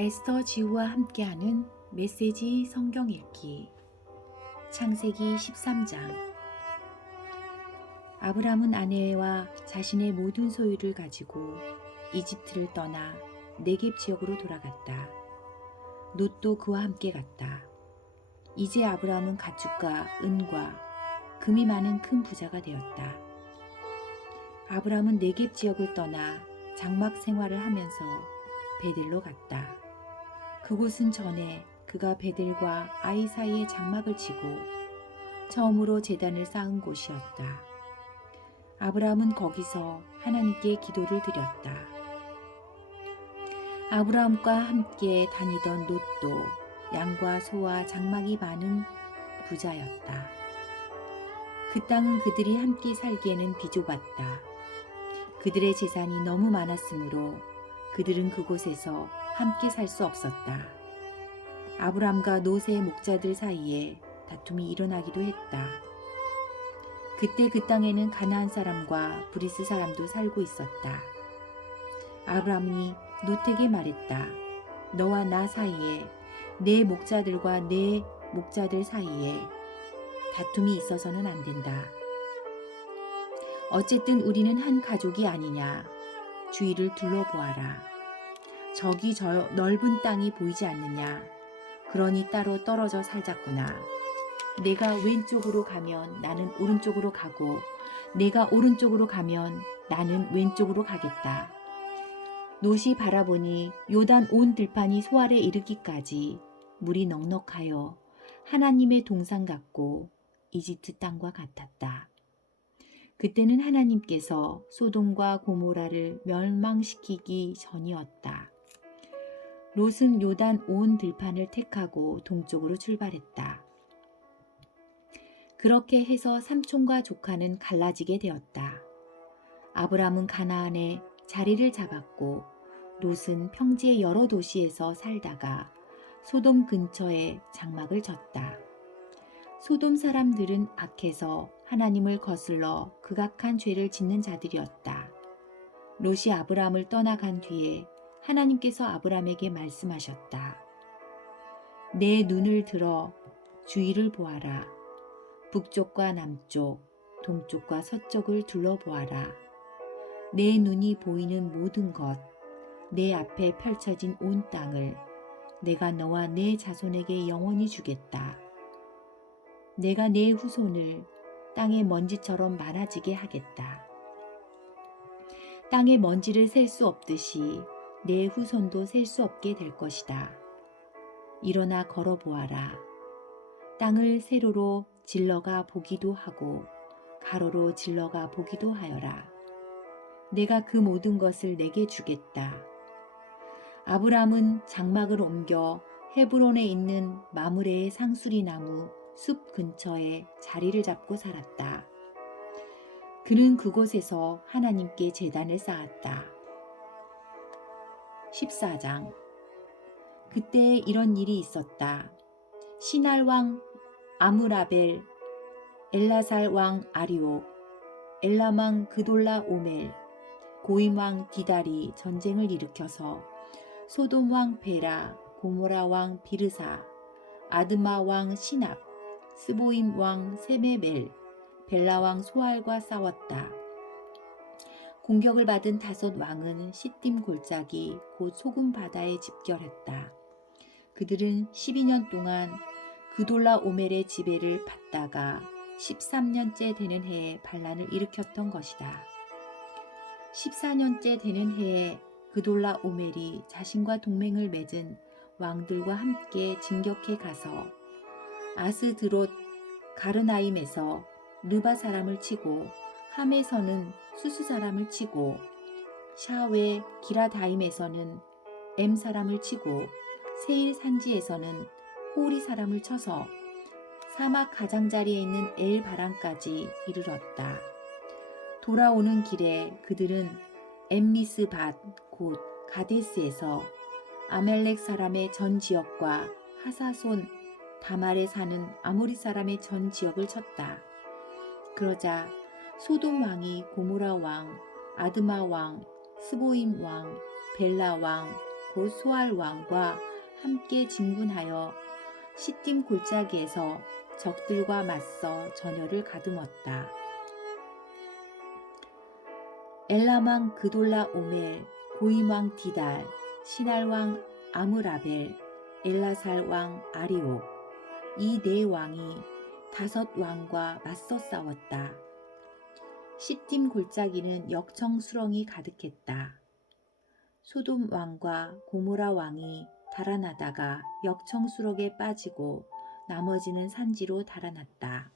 에스더 지우와 함께하는 메시지 성경 읽기 창세기 13장. 아브람은 아내와 자신의 모든 소유를 가지고 이집트를 떠나 네겝 지역으로 돌아갔다. 롯도 그와 함께 갔다. 이제 아브람은 가축과 은과 금이 많은 큰 부자가 되었다. 아브람은 네겝 지역을 떠나 장막 생활을 하면서 베델로 갔다. 그곳은 전에 그가 베델과 아이 사이에 장막을 치고 처음으로 제단을 쌓은 곳이었다. 아브라함은 거기서 하나님께 기도를 드렸다. 아브라함과 함께 다니던 롯도 양과 소와 장막이 많은 부자였다. 그 땅은 그들이 함께 살기에는 비좁았다. 그들의 재산이 너무 많았으므로 그들은 그곳에서 함께 살 수 없었다. 아브람과 롯의 목자들 사이에 다툼이 일어나기도 했다. 그때 그 땅에는 가나안 사람과 브리스 사람도 살고 있었다. 아브람이 롯에게 말했다. 너와 나 사이에 내 목자들과 내 목자들 사이에 다툼이 있어서는 안 된다. 어쨌든 우리는 한 가족이 아니냐. 주위를 둘러보아라. 저기 저 넓은 땅이 보이지 않느냐. 그러니 따로 떨어져 살자꾸나. 내가 왼쪽으로 가면 나는 오른쪽으로 가고 내가 오른쪽으로 가면 나는 왼쪽으로 가겠다. 롯이 바라보니 요단 온 들판이 소알에 이르기까지 물이 넉넉하여 하나님의 동산 같고 이집트 땅과 같았다. 그때는 하나님께서 소돔과 고모라를 멸망시키기 전이었다. 롯은 요단 온 들판을 택하고 동쪽으로 출발했다. 그렇게 해서 삼촌과 조카는 갈라지게 되었다. 아브람은 가나안에 자리를 잡았고 롯은 평지의 여러 도시에서 살다가 소돔 근처에 장막을 쳤다. 소돔 사람들은 악해서 하나님을 거슬러 극악한 죄를 짓는 자들이었다. 롯이 아브람을 떠나간 뒤에 하나님께서 아브람에게 말씀하셨다. 내 눈을 들어 주위를 보아라. 북쪽과 남쪽, 동쪽과 서쪽을 둘러보아라. 내 눈이 보이는 모든 것, 내 앞에 펼쳐진 온 땅을 내가 너와 내 자손에게 영원히 주겠다. 내가 내 후손을 땅의 먼지처럼 많아지게 하겠다. 땅의 먼지를 셀 수 없듯이 내 후손도 셀 수 없게 될 것이다. 일어나 걸어보아라. 땅을 세로로 질러가 보기도 하고 가로로 질러가 보기도 하여라. 내가 그 모든 것을 내게 주겠다. 아브람은 장막을 옮겨 헤브론에 있는 마므레의 상수리 나무 숲 근처에 자리를 잡고 살았다. 그는 그곳에서 하나님께 제단을 쌓았다. 14장. 그때 이런 일이 있었다. 시날 왕 아므라벨, 엘라살 왕 아리옥, 엘람 왕 그돌라 오멜, 고임 왕 디달이 전쟁을 일으켜서 소돔 왕 베라, 고모라 왕 비르사, 아드마 왕 시납, 스보임 왕 세메멜, 벨라 왕 소알과 싸웠다. 공격을 받은 다섯 왕은 시딤 골짜기 곧 소금 바다에 집결했다. 그들은 12년 동안 그돌라 오멜의 지배를 받다가 13년째 되는 해에 반란을 일으켰던 것이다. 14년째 되는 해에 그돌라 오멜이 자신과 동맹을 맺은 왕들과 함께 진격해 가서 아스드롯 가르나임에서 르바 사람을 치고 함에서는 수수 사람을 치고 샤웨 기라다임에서는 엠 사람을 치고 세일 산지에서는 호리 사람을 쳐서 사막 가장자리에 있는 엘 바람까지 이르렀다. 돌아오는 길에 그들은 엠미스밭 곧 가데스에서 아멜렉 사람의 전 지역과 하사손 다말에 사는 아모리 사람의 전 지역을 쳤다. 그러자 소돔 왕이 고모라 왕, 아드마 왕, 스보임 왕, 벨라 왕, 곧 소알 왕과 함께 진군하여 시딤 골짜기에서 적들과 맞서 전열을 가듬었다. 엘람 왕 그돌라 오멜, 고임 왕 디달, 시날 왕 아므라벨, 엘라살 왕 아리옥, 이 네 왕이 5 왕과 맞서 싸웠다. 시딤 골짜기는 역청수렁이 가득했다. 소돔 왕과 고모라 왕이 달아나다가 역청수렁에 빠지고 나머지는 산지로 달아났다.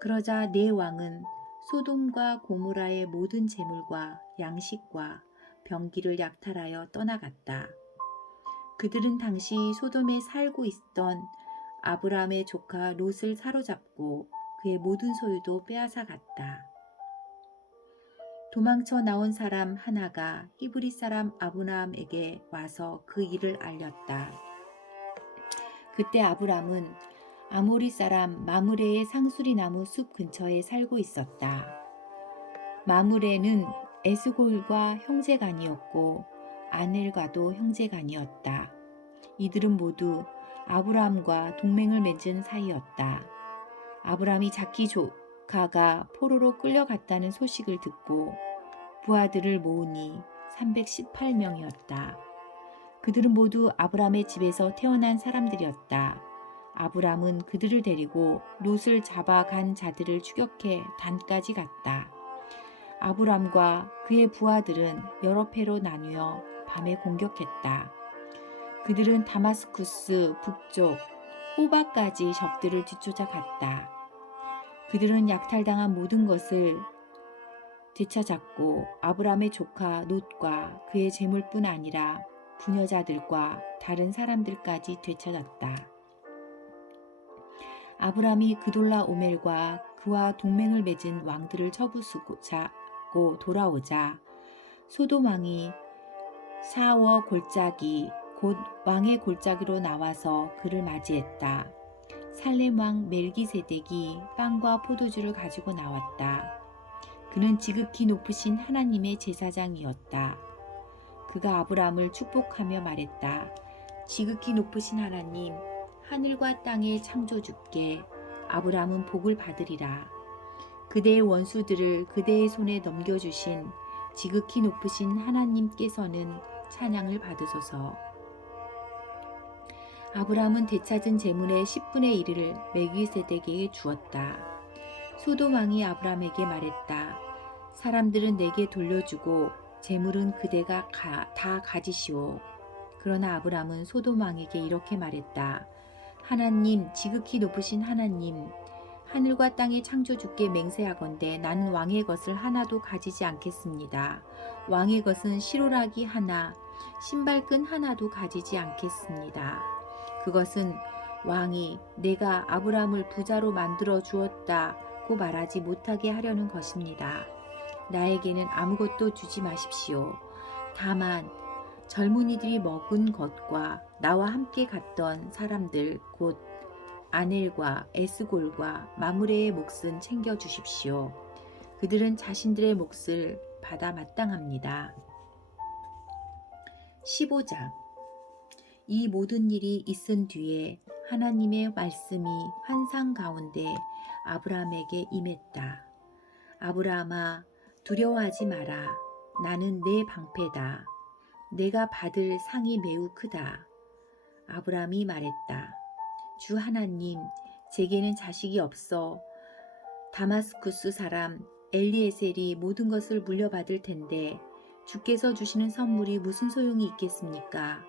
그러자 네 왕은 소돔과 고모라의 모든 재물과 양식과 병기를 약탈하여 떠나갔다. 그들은 당시 소돔에 살고 있던 아브람의 조카 롯을 사로잡고 그의 모든 소유도 빼앗아 갔다. 도망쳐 나온 사람 하나가 히브리 사람 아브람에게 와서 그 일을 알렸다. 그때 아브람은 아모리 사람 마므레의 상수리 나무 숲 근처에 살고 있었다. 마므레는 에스골과 형제간이었고 아넬과도 형제간이었다. 이들은 모두 아브람과 동맹을 맺은 사이였다. 아브람이 자기 조카가 포로로 끌려갔다는 소식을 듣고 부하들을 모으니 318명이었다. 그들은 모두 아브람의 집에서 태어난 사람들이었다. 아브람은 그들을 데리고 롯을 잡아간 자들을 추격해 단까지 갔다. 아브람과 그의 부하들은 여러 패로 나뉘어 밤에 공격했다. 그들은 다마스쿠스 북쪽 호바까지 적들을 뒤쫓아갔다. 그들은 약탈당한 모든 것을 되찾았고 아브람의 조카 롯과 그의 재물뿐 아니라 부녀자들과 다른 사람들까지 되찾았다. 아브람이 그돌라 오멜과 그와 동맹을 맺은 왕들을 처부수고 돌아오자 소돔 왕이 사워 골짜기 곧 왕의 골짜기로 나와서 그를 맞이했다. 살렘 왕 멜기세덱이 빵과 포도주를 가지고 나왔다. 그는 지극히 높으신 하나님의 제사장이었다. 그가 아브람을 축복하며 말했다. 지극히 높으신 하나님, 하늘과 땅의 창조주께 아브람은 복을 받으리라. 그대의 원수들을 그대의 손에 넘겨주신 지극히 높으신 하나님께서는 찬양을 받으소서. 아브람은 되찾은 재물의 10분의 1을 멜기세덱에게 주었다. 소돔 왕이 아브람에게 말했다. 사람들은 내게 돌려주고 재물은 그대가 다 가지시오. 그러나 아브람은 소돔 왕에게 이렇게 말했다. 하나님, 지극히 높으신 하나님, 하늘과 땅의 창조주께 맹세하건대 나는 왕의 것을 하나도 가지지 않겠습니다. 왕의 것은 시로라기 하나, 신발끈 하나도 가지지 않겠습니다. 그것은 왕이 내가 아브람을 부자로 만들어 주었다고 말하지 못하게 하려는 것입니다. 나에게는 아무것도 주지 마십시오. 다만 젊은이들이 먹은 것과 나와 함께 갔던 사람들 곧 아넬과 에스골과 마므레의 몫은 챙겨주십시오. 그들은 자신들의 몫을 받아 마땅합니다. 15장. 이 모든 일이 있은 뒤에 하나님의 말씀이 환상 가운데 아브라함에게 임했다. 아브라함아, 두려워하지 마라. 나는 내 방패다. 내가 받을 상이 매우 크다. 아브라함이 말했다. 주 하나님, 제게는 자식이 없어 다마스쿠스 사람 엘리에셀이 모든 것을 물려받을 텐데 주께서 주시는 선물이 무슨 소용이 있겠습니까?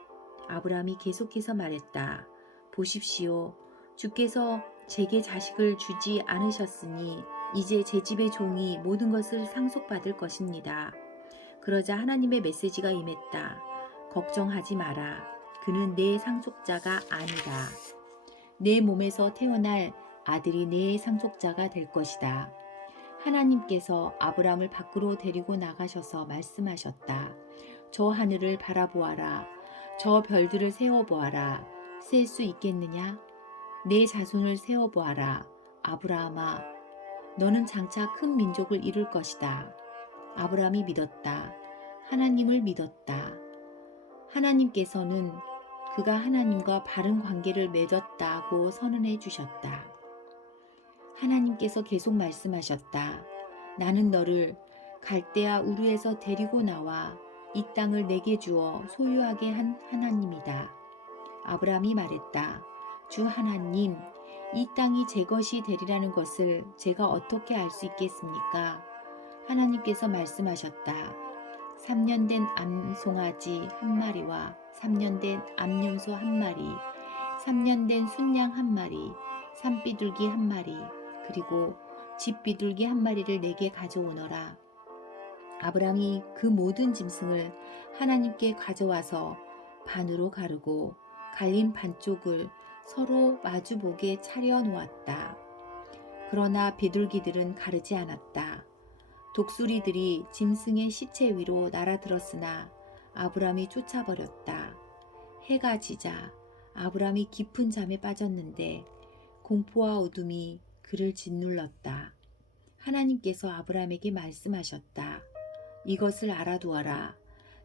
아브라함이 계속해서 말했다. 보십시오. 주께서 제게 자식을 주지 않으셨으니 이제 제 집의 종이 모든 것을 상속받을 것입니다. 그러자 하나님의 메시지가 임했다. 걱정하지 마라. 그는 내 상속자가 아니다. 내 몸에서 태어날 아들이 내 상속자가 될 것이다. 하나님께서 아브람을 밖으로 데리고 나가셔서 말씀하셨다. 저 하늘을 바라보아라. 저 별들을 세어보아라. 셀 수 있겠느냐? 내 자손을 세어보아라. 아브라함아, 너는 장차 큰 민족을 이룰 것이다. 아브라함이 믿었다. 하나님을 믿었다. 하나님께서는 그가 하나님과 바른 관계를 맺었다고 선언해 주셨다. 하나님께서 계속 말씀하셨다. 나는 너를 갈대아 우르에서 데리고 나와 이 땅을 내게 주어 소유하게 한 하나님이다. 아브라함이 말했다. 주 하나님, 이 땅이 제 것이 되리라는 것을 제가 어떻게 알 수 있겠습니까? 하나님께서 말씀하셨다. 3년 된 암송아지 한 마리와 3년 된 암염소 한 마리, 3년 된 순양 한 마리, 산비둘기 한 마리, 그리고 집비둘기 한 마리를 내게 가져오너라. 아브라함이 그 모든 짐승을 하나님께 가져와서 반으로 가르고 갈린 반쪽을 서로 마주보게 차려 놓았다. 그러나 비둘기들은 가르지 않았다. 독수리들이 짐승의 시체 위로 날아들었으나 아브라함이 쫓아버렸다. 해가 지자 아브라함이 깊은 잠에 빠졌는데 공포와 어둠이 그를 짓눌렀다. 하나님께서 아브라함에게 말씀하셨다. 이것을 알아두어라.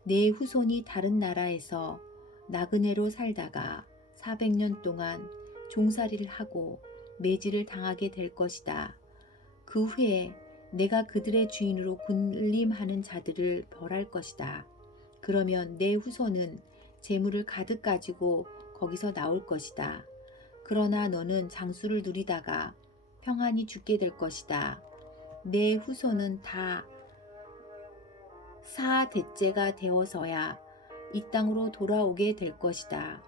내 후손이 다른 나라에서 나그네로 살다가 400년 동안 종살이를 하고 매질을 당하게 될 것이다. 그 후에 내가 그들의 주인으로 군림하는 자들을 벌할 것이다. 그러면 내 후손은 재물을 가득 가지고 거기서 나올 것이다. 그러나 너는 장수를 누리다가 평안히 죽게 될 것이다. 내 후손은 다 사대째가 되어서야 이 땅으로 돌아오게 될 것이다.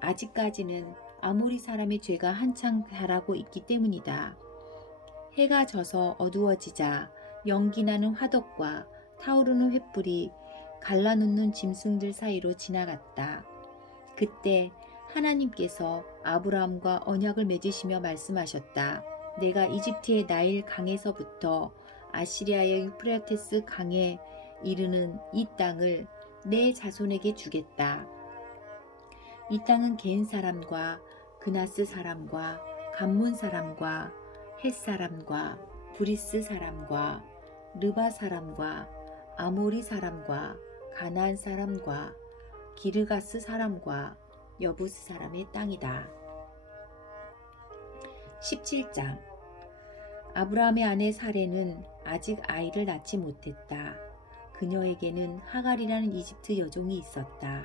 아직까지는 아모리 사람의 죄가 한창 자라고 있기 때문이다. 해가 져서 어두워지자 연기나는 화덕과 타오르는 횃불이 갈라놓는 짐승들 사이로 지나갔다. 그때 하나님께서 아브라함과 언약을 맺으시며 말씀하셨다. 내가 이집트의 나일 강에서부터 아시리아의 유프라테스 강에 이르는 이 땅을 내 자손에게 주겠다. 이 땅은 겐 사람과 그나스 사람과 감문 사람과 헷 사람과 브리스 사람과 르바 사람과 아모리 사람과 가나안 사람과 기르가스 사람과 여부스 사람의 땅이다. 17장 아브라함의 아내 사레는 아직 아이를 낳지 못했다. 그녀에게는 하갈이라는 이집트 여종이 있었다.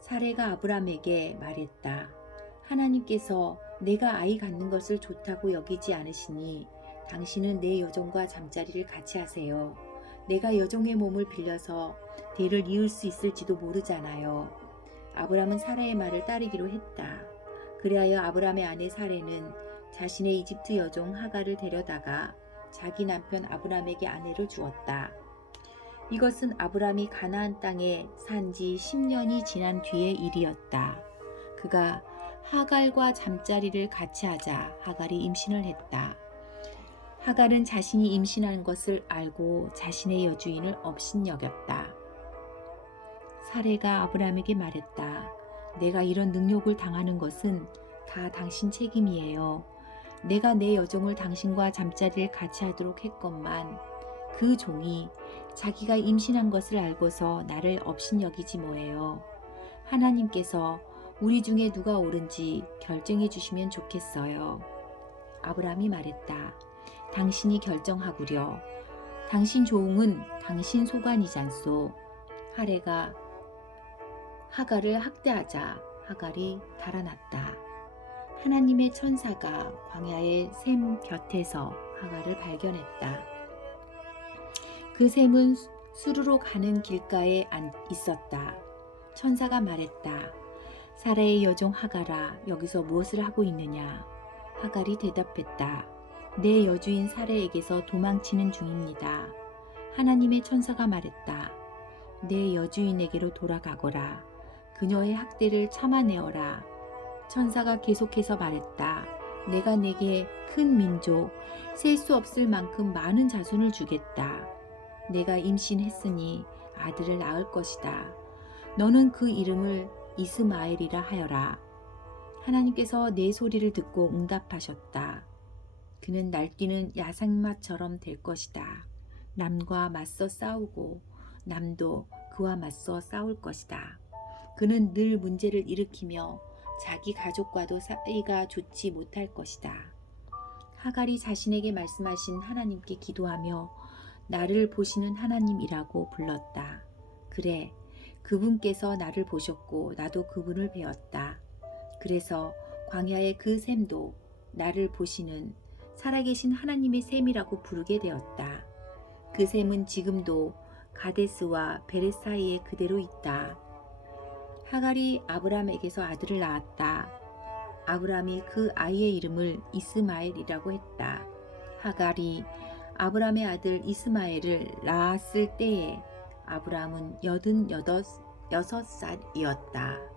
사레가 아브라함에게 말했다. 하나님께서 내가 아이 갖는 것을 좋다고 여기지 않으시니 당신은 내 여종과 잠자리를 같이 하세요. 내가 여종의 몸을 빌려서 대를 이을 수 있을지도 모르잖아요. 아브라함은 사라의 말을 따르기로 했다. 그리하여 아브라함의 아내 사레는 자신의 이집트 여종 하갈을 데려다가 자기 남편 아브라함에게 아내를 주었다. 이것은 아브라함이 가나안 땅에 산 지 10년이 지난 뒤의 일이었다. 그가 하갈과 잠자리를 같이 하자 하갈이 임신을 했다. 하갈은 자신이 임신한 것을 알고 자신의 여주인을 업신여겼다. 사레가 아브라함에게 말했다. 내가 이런 능욕을 당하는 것은 다 당신 책임이에요. 내가 내 여종을 당신과 잠자리를 같이 하도록 했건만 그 종이 자기가 임신한 것을 알고서 나를 업신여기지 뭐예요. 하나님께서 우리 중에 누가 옳은지 결정해 주시면 좋겠어요. 아브라함이 말했다. 당신이 결정하구려. 당신 종은 당신 소관이잖소. 하레가 하갈을 학대하자 하갈이 달아났다. 하나님의 천사가 광야의 샘 곁에서 하갈을 발견했다. 그 샘은 수르로 가는 길가에 있었다. 천사가 말했다. 사라의 여종 하갈아, 여기서 무엇을 하고 있느냐? 하갈이 대답했다. 내 여주인 사라에게서 도망치는 중입니다. 하나님의 천사가 말했다. 내 여주인에게로 돌아가거라. 그녀의 학대를 참아내어라. 천사가 계속해서 말했다. 내가 내게 큰 민족, 셀 수 없을 만큼 많은 자손을 주겠다. 내가 임신했으니 아들을 낳을 것이다. 너는 그 이름을 이스마엘이라 하여라. 하나님께서 내 소리를 듣고 응답하셨다. 그는 날뛰는 야생마처럼 될 것이다. 남과 맞서 싸우고 남도 그와 맞서 싸울 것이다. 그는 늘 문제를 일으키며 자기 가족과도 사이가 좋지 못할 것이다. 하갈이 자신에게 말씀하신 하나님께 기도하며 나를 보시는 하나님이라고 불렀다. 그래, 그분께서 나를 보셨고 나도 그분을 배웠다. 그래서 광야의 그 샘도 나를 보시는 살아계신 하나님의 샘이라고 부르게 되었다. 그 샘은 지금도 가데스와 베렛 사이에 그대로 있다. 하갈이 아브람에게서 아들을 낳았다. 아브람이 그 아이의 이름을 이스마엘이라고 했다. 하갈이 아브람의 아들 이스마엘을 낳았을 때에 아브람은 86살이었다.